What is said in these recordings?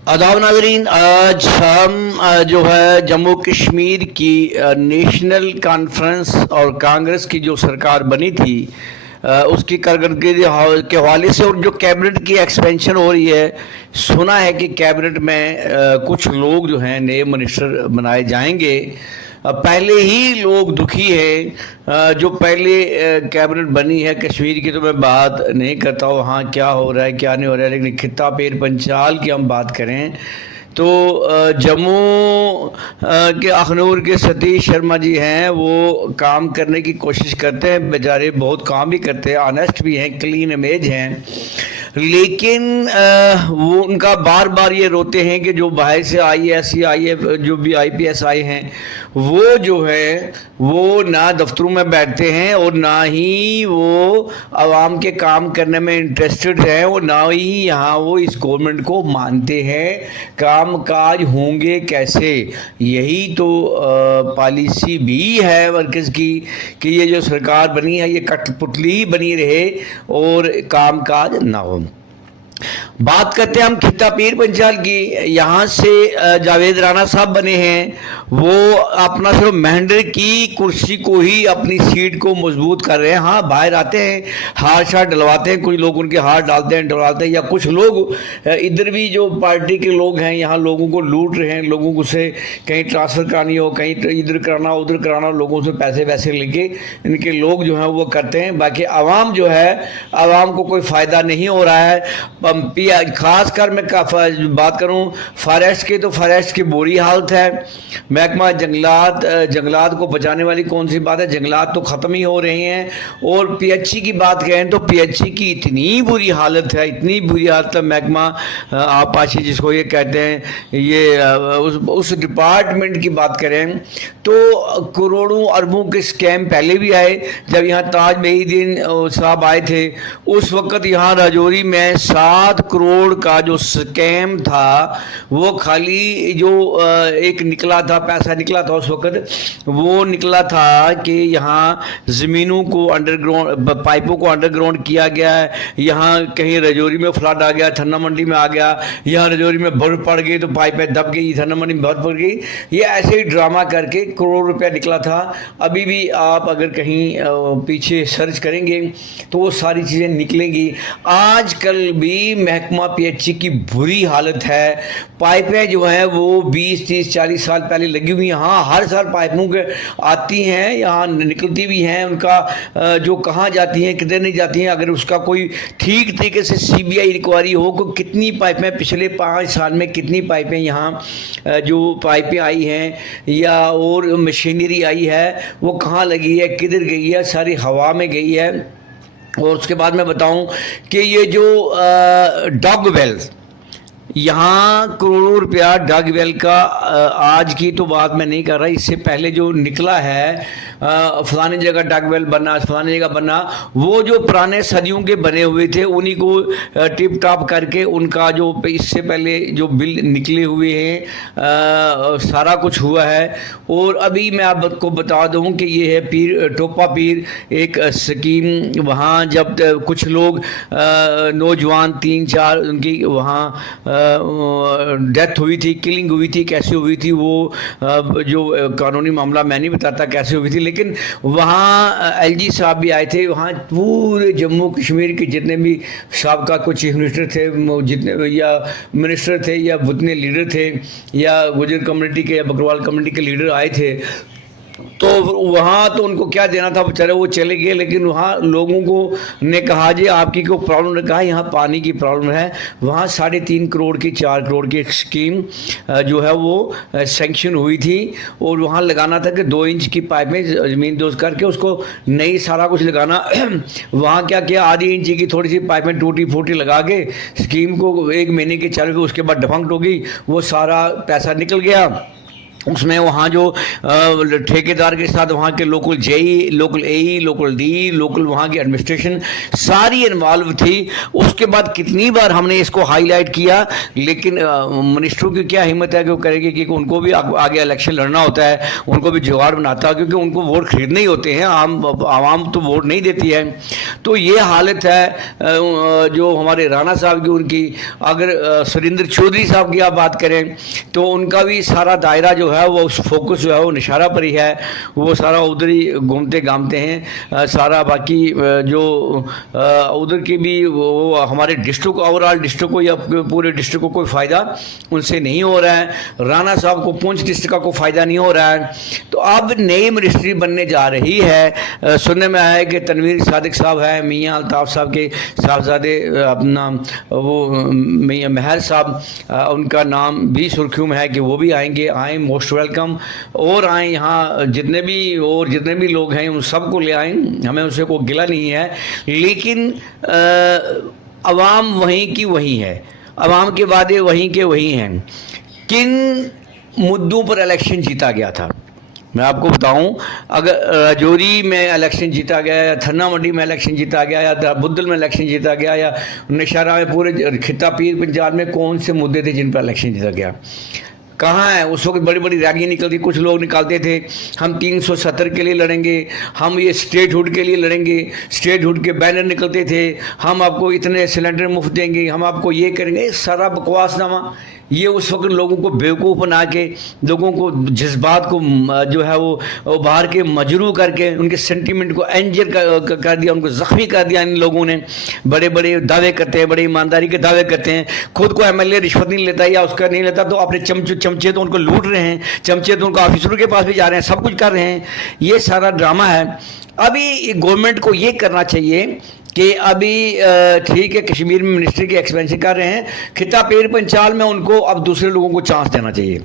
आदाब नाजरीन, आज हम जो है जम्मू कश्मीर की नेशनल कॉन्फ्रेंस और कांग्रेस की जो सरकार बनी थी उसकी कारकर्दगी के हवाले से और जो कैबिनेट की एक्सपेंशन हो रही है। सुना है कि कैबिनेट में कुछ लोग जो हैं नए मिनिस्टर बनाए जाएंगे। पहले ही लोग दुखी हैं। जो पहले कैबिनेट बनी है कश्मीर की, तो मैं बात नहीं करता वहाँ क्या हो रहा है क्या नहीं हो रहा है, लेकिन खित्ता पेर पंचाल की हम बात करें तो जम्मू के अखनूर के सतीश शर्मा जी हैं, वो काम करने की कोशिश करते हैं, बेचारे बहुत काम भी करते हैं, ऑनेस्ट भी हैं, क्लीन इमेज हैं। लेकिन वो उनका बार बार ये रोते हैं कि जो बाहर से आईएएस या आई जो भी आईपीएस आए हैं वो जो है वो ना दफ्तरों में बैठते हैं और ना ही वो आवाम के काम करने में इंटरेस्टेड हैं और ना ही यहाँ वो इस गवर्नमेंट को मानते हैं। काम काज होंगे कैसे, यही तो पॉलिसी भी है मरकज़ की कि ये जो सरकार बनी है ये कठपुतली बनी रहे और काम काज ना हो। बात करते हैं हम खित्ता पीर पंचाल की। यहाँ से जावेद राणा साहब बने हैं, वो अपना सिर्फ महेंद्र की कुर्सी को ही अपनी सीट को मजबूत कर रहे हैं। हाँ, बाहर आते हैं, हार शार डलवाते हैं, कुछ लोग उनके हार डालते हैं डलवाते हैं, या कुछ लोग इधर भी जो पार्टी के लोग हैं यहाँ लोगों को लूट रहे हैं, लोगों को से कहीं ट्रांसफ़र करानी हो, कहीं इधर कराना उधर कराना, लोगों से पैसे वैसे लेके इनके लोग जो हैं वो करते हैं। बाकी आवाम जो है, आवाम को कोई फ़ायदा नहीं हो रहा है। खास कर मैं बात करूं फॉरेस्ट की, तो फॉरेस्ट की बुरी हालत है। महकमा जंगलात को बचाने वाली कौन सी बात है, जंगलात तो ख़त्म ही हो रहे हैं। और पीएचई की बात करें तो पीएचई की इतनी बुरी हालत है, इतनी बुरी हालत है। महकमा आपाशी जिसको ये कहते हैं, ये उस डिपार्टमेंट की बात करें तो करोड़ों अरबों के स्कैम पहले भी आए। जब यहाँ ताज मेहिद्दीन साहब आए थे उस वक़्त यहाँ राजौरी में 7 करोड़ का जो स्कैम था वो खाली जो एक निकला था, पैसा निकला था उस वक़्त, वो निकला था कि यहाँ ज़मीनों को अंडरग्राउंड, पाइपों को अंडरग्राउंड किया गया है। यहाँ कहीं राजौरी में फ्लड आ गया, थन्ना मंडी में आ गया, यहाँ राजौरी में बर्फ़ पड़ गई तो पाइपें दब गई, थन्ना मंडी में बर्फ़ पड़ गई। ये ऐसे ही ड्रामा करके करोड़ रुपया निकला था। अभी भी आप अगर कहीं पीछे सर्च करेंगे तो वो सारी चीज़ें निकलेंगी। आजकल भी महकमा पीएचई की बुरी हालत है। पाइपें जो हैं वो 20 30 40 साल पहले लगी हुई हैं। हाँ, हर साल पाइपों के आती हैं, यहाँ निकलती भी हैं, उनका जो कहाँ जाती हैं किधर नहीं जाती हैं, अगर उसका कोई ठीक तरीके से सीबीआई इंक्वायरी हो कि कितनी पाइपें पिछले 5 साल में कितनी पाइपें यहाँ जो पाइपें आई हैं या और मशीनरी आई है वो कहाँ लगी है, किधर गई है, सारी हवा में गई है। और उसके बाद मैं बताऊं कि ये जो डॉग वेल्स, यहाँ करोड़ों रुपया डग वेल का, आज की तो बात मैं नहीं कर रहा, इससे पहले जो निकला है फलानी जगह डग वेल बना, फलानी जगह बना, वो जो पुराने सदियों के बने हुए थे उन्हीं को टिप टॉप करके उनका जो इससे पहले जो बिल निकले हुए हैं सारा कुछ हुआ है। और अभी मैं आपको बता दूं कि ये है पीर टोपा पीर एक स्कीम। वहाँ जब कुछ लोग नौजवान 3-4 उनकी वहाँ डेथ हुई थी, किलिंग हुई थी, कैसे हुई थी वो जो कानूनी मामला मैं नहीं बताता कैसे हुई थी, लेकिन वहाँ एलजी साहब भी आए थे। वहाँ पूरे जम्मू कश्मीर के जितने भी साबका कुछ चीफ मिनिस्टर थे, जितने या मिनिस्टर थे या जितने लीडर थे या गुजर कम्युनिटी के या बकरवाल कम्युनिटी के लीडर आए थे, तो वहाँ तो उनको क्या देना था बेचारे, वो चले गए। लेकिन वहाँ लोगों को ने कहा जी आपकी कोई प्रॉब्लम ने कहा यहाँ पानी की प्रॉब्लम है। वहाँ 3.5 करोड़ की 4 करोड़ की एक स्कीम जो है वो सेंक्शन हुई थी और वहाँ लगाना था कि 2 इंच की पाइपें ज़मीन दोस्त करके उसको नई सारा कुछ लगाना। वहाँ क्या किया, आधी इंची की थोड़ी सी पाइपें टूटी फूटी लगा के स्कीम को 1 महीने के चल गए, उसके बाद डिफंक्ट हो गई, वो सारा पैसा निकल गया। उसमें वहाँ जो ठेकेदार के साथ वहाँ के लोकल जेई, लोकल एई, लोकल डी, लोकल वहाँ की एडमिनिस्ट्रेशन सारी इन्वॉल्व थी। उसके बाद कितनी बार हमने इसको हाईलाइट किया, लेकिन मिनिस्टरों की क्या हिम्मत है कि वो करेंगे, क्योंकि उनको भी आगे इलेक्शन लड़ना होता है, उनको भी जुगाड़ बनाता है, क्योंकि उनको वोट खरीदने ही होते हैं, आवाम तो वोट नहीं देती है। तो ये हालत है जो हमारे राणा साहब की, उनकी। अगर सुरेंद्र चौधरी साहब की आप बात करें तो उनका भी सारा दायरा जो है वो फोकस जो है वो निशारा पर ही है, वो सारा उधर ही घूमते घामते हैं। सारा बाकी जो उधर की भी वो हमारे डिस्ट्रिक्ट, ओवरऑल डिस्ट्रिक्ट को या पूरे डिस्ट्रिक्ट को कोई फ़ायदा उनसे नहीं हो रहा है। राणा साहब को पुंछ डिस्ट्रिक्ट का कोई फ़ायदा नहीं हो रहा है। तो अब नई मिनिस्ट्री बनने जा रही है। सुनने में आया है कि तनवीर सादिक साहब है, मियाँ अल्ताफ़ साहब के साहबजादे अपना वो मियाँ महर साहब, उनका नाम भी सुर्खियों में है कि वो भी आएंगे। आए, मोस्ट वेलकम, और आए यहाँ जितने भी लोग हैं उन सबको ले आए, हमें उससे कोई गिला नहीं है। लेकिन अवाम वहीं की वहीं है, अवाम के वादे वहीं के वहीं हैं। किन मुद्दों पर इलेक्शन जीता गया था मैं आपको बताऊं। अगर राजौरी में इलेक्शन जीता गया, या थन्ना मंडी में इलेक्शन जीता गया, या बुद्धल में इलेक्शन जीता गया, या नशारा में, पूरे खिता पीर पंजाब में कौन से मुद्दे थे जिन पर इलेक्शन जीता गया? कहाँ है? उस वक्त बड़ी बड़ी रैलियाँ निकलती, कुछ लोग निकालते थे हम 370 के लिए लड़ेंगे, हम ये स्टेटहुड के लिए लड़ेंगे, स्टेटहुड के बैनर निकलते थे, हम आपको इतने सिलेंडर मुफ्त देंगे, हम आपको ये करेंगे। सारा बकवासनामा। ये उस वक्त लोगों को बेवकूफ़ बना के, लोगों को जज्बात को जो है वो बाहर के मजरू करके, उनके सेंटीमेंट को इंजर कर दिया, उनको ज़ख्मी कर दिया इन लोगों ने। बड़े बड़े दावे करते हैं, बड़े ईमानदारी के दावे करते हैं, खुद को एमएलए रिश्वत नहीं लेता या उसका नहीं लेता, तो अपने चमचे तो उनको लूट रहे हैं, चमचे तो उनको ऑफिसरों के पास भी जा रहे हैं, सब कुछ कर रहे हैं। ये सारा ड्रामा है। अभी गवर्नमेंट को ये करना चाहिए कि अभी ठीक है, कश्मीर में मिनिस्ट्री की एक्सपेंशन कर रहे हैं, खिता पीर पंचाल में उनको अब दूसरे लोगों को चांस देना चाहिए।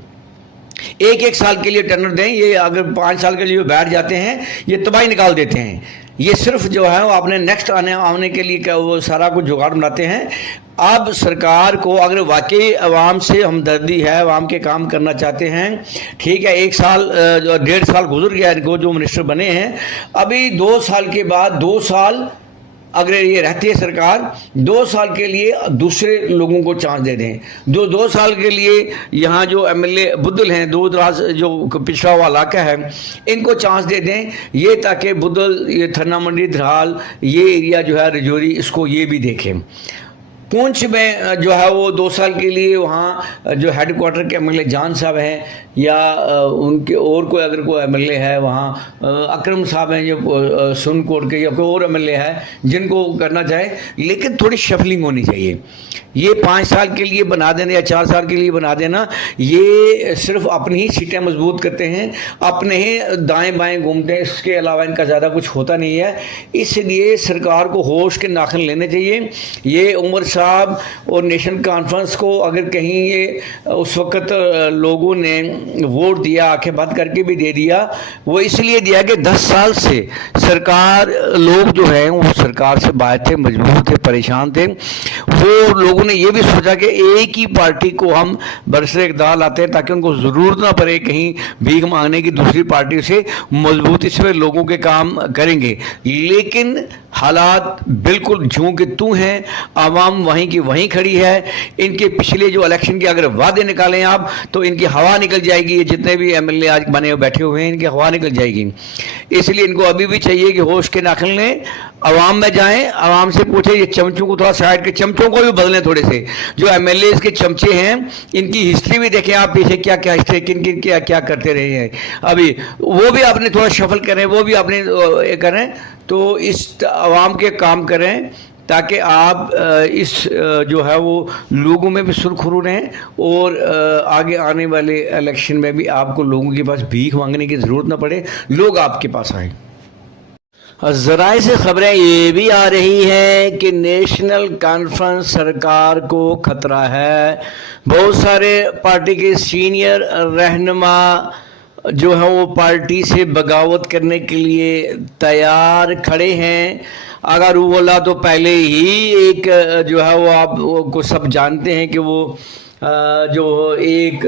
एक साल के लिए टर्नर दें। ये अगर 5 साल के लिए बैठ जाते हैं, ये तबाही निकाल देते हैं। ये सिर्फ जो है वो अपने नेक्स्ट आने के लिए वो सारा कुछ जुगाड़ बनाते हैं। अब सरकार को अगर वाकई अवाम से हमदर्दी है, अवाम के काम करना चाहते हैं, ठीक है, 1 साल 1.5 साल गुजर गया इनको जो मिनिस्टर बने हैं, अभी 2 साल के बाद 2 साल अगर ये रहती है सरकार, 2 साल के लिए दूसरे लोगों को चांस दे दें। 2 साल के लिए यहाँ जो एमएलए बुद्धल हैं, दूर दराज जो पिछड़ा हुआ इलाका है, इनको चांस दे दें, ये ताकि बुद्धल, ये थन्ना मंडी, धराल, ये एरिया जो है राजौरी, इसको ये भी देखें। पुंछ में जो है वो 2 साल के लिए वहाँ जो हेड क्वार्टर के एमएलए जान साहब हैं, या उनके और कोई अगर कोई एमएलए है वहाँ, अकरम साहब हैं जो सुनकोट के, या कोई और एमएलए है जिनको करना चाहे, लेकिन थोड़ी शफलिंग होनी चाहिए। ये 5 साल के लिए बना देना या 4 साल के लिए बना देना, ये सिर्फ अपनी ही सीटें मजबूत करते हैं, अपने ही दाएं बाएं घूमते हैं, इसके अलावा इनका ज़्यादा कुछ होता नहीं है। इसलिए सरकार को होश के नाखन लेने चाहिए। ये उमर साहब और नेशनल कॉन्फ्रेंस को अगर कहीं ये उस वक़्त लोगों ने वोट दिया, आंखें बंद करके भी दे दिया, वो इसलिए दिया कि 10 साल से सरकार, लोग जो हैं वो सरकार से बाहर थे, मजबूर थे, परेशान थे। वो लोगों ने ये भी सोचा कि एक ही पार्टी को हम बरसरे इक़्तिदार लाते हैं ताकि उनको ज़रूरत ना पड़े कहीं भीख मांगने की दूसरी पार्टी से, मजबूती से लोगों के काम करेंगे। लेकिन हालात बिल्कुल जूं के तूं हैं, आवाम वहीं की वहीं खड़ी है। इनके पिछले जो इलेक्शन के अगर वादे निकालें आप, तो इनकी हवा निकल जाएगी। ये जितने भी एमएलए आज बने हुए बैठे हुए हैं, इनकी हवा निकल जाएगी। इसलिए इनको अभी भी चाहिए कि होश के नाखन लें, आवाम में जाएं, आवाम से पूछें, ये चमचों को थोड़ा साइड के, चमचों को भी बदलें थोड़े से। जो एमएलए के चमचे हैं, इनकी हिस्ट्री भी देखें आप, पीछे क्या क्या हिस्ट्री, किन किन क्या क्या करते रहे हैं, अभी वो भी आपने थोड़ा शफल करें, वो भी आपने करें, तो इस आवाम के काम करें ताकि आप इस जो है वो लोगों में भी सुरखरू रहें, और आगे आने वाले इलेक्शन में भी आपको लोगों के पास भीख मांगने की ज़रूरत ना पड़े, लोग आपके पास आएँ। ज़राए से खबरें ये भी आ रही हैं कि नेशनल कॉन्फ्रेंस सरकार को खतरा है। बहुत सारे पार्टी के सीनियर रहनुमा जो है वो पार्टी से बगावत करने के लिए तैयार खड़े हैं। अगर वो बोला तो पहले ही एक जो है वो आप को सब जानते हैं कि वो जो एक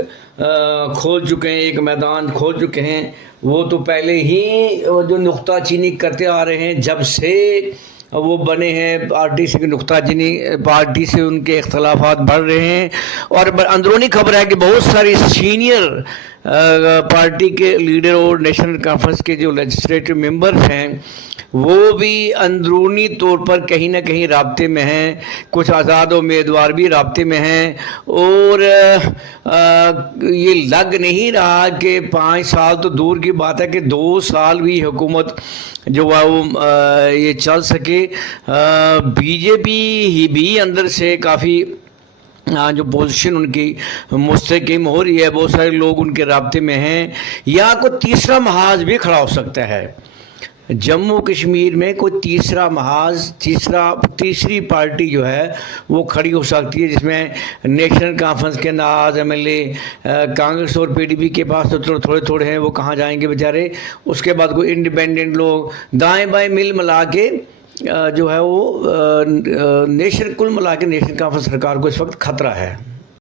खोल चुके हैं, एक मैदान खोल चुके हैं। वो तो पहले ही जो नुक्ताचीनी करते आ रहे हैं, जब से वो बने हैं पार्टी से, नुक्ताचीनी पार्टी से उनके इख्तलाफात बढ़ रहे हैं। और अंदरूनी खबर है कि बहुत सारी सीनियर पार्टी के लीडर और नेशनल कॉन्फ्रेंस के जो लेजिस्लेटिव मेंबर्स हैं, वो भी अंदरूनी तौर पर कहीं ना कहीं राब्ते में हैं। कुछ आज़ाद उम्मीदवार भी राब्ते में हैं। और ये लग नहीं रहा कि 5 साल तो दूर की बात है कि 2 साल भी हुकूमत जो है वो ये चल सके। बीजेपी ही भी अंदर से काफ़ी जो पोजीशन उनकी मुस्तहकम हो रही है, बहुत सारे लोग उनके राब्ते में हैं। या कोई तीसरा महाज भी खड़ा हो सकता है जम्मू कश्मीर में, कोई तीसरा महाज, तीसरी पार्टी जो है वो खड़ी हो सकती है, जिसमें नेशनल कॉन्फ्रेंस के नाज एमएलए, कांग्रेस और पीडीपी के पास तो थोड़े थोड़े हैं, वो कहाँ जाएंगे बेचारे। उसके बाद कोई इंडिपेंडेंट लोग, दाएं बाएं मिल मिला के जो है वो कुल मिला के नेशनल कॉन्फ्रेंस सरकार को इस वक्त खतरा है।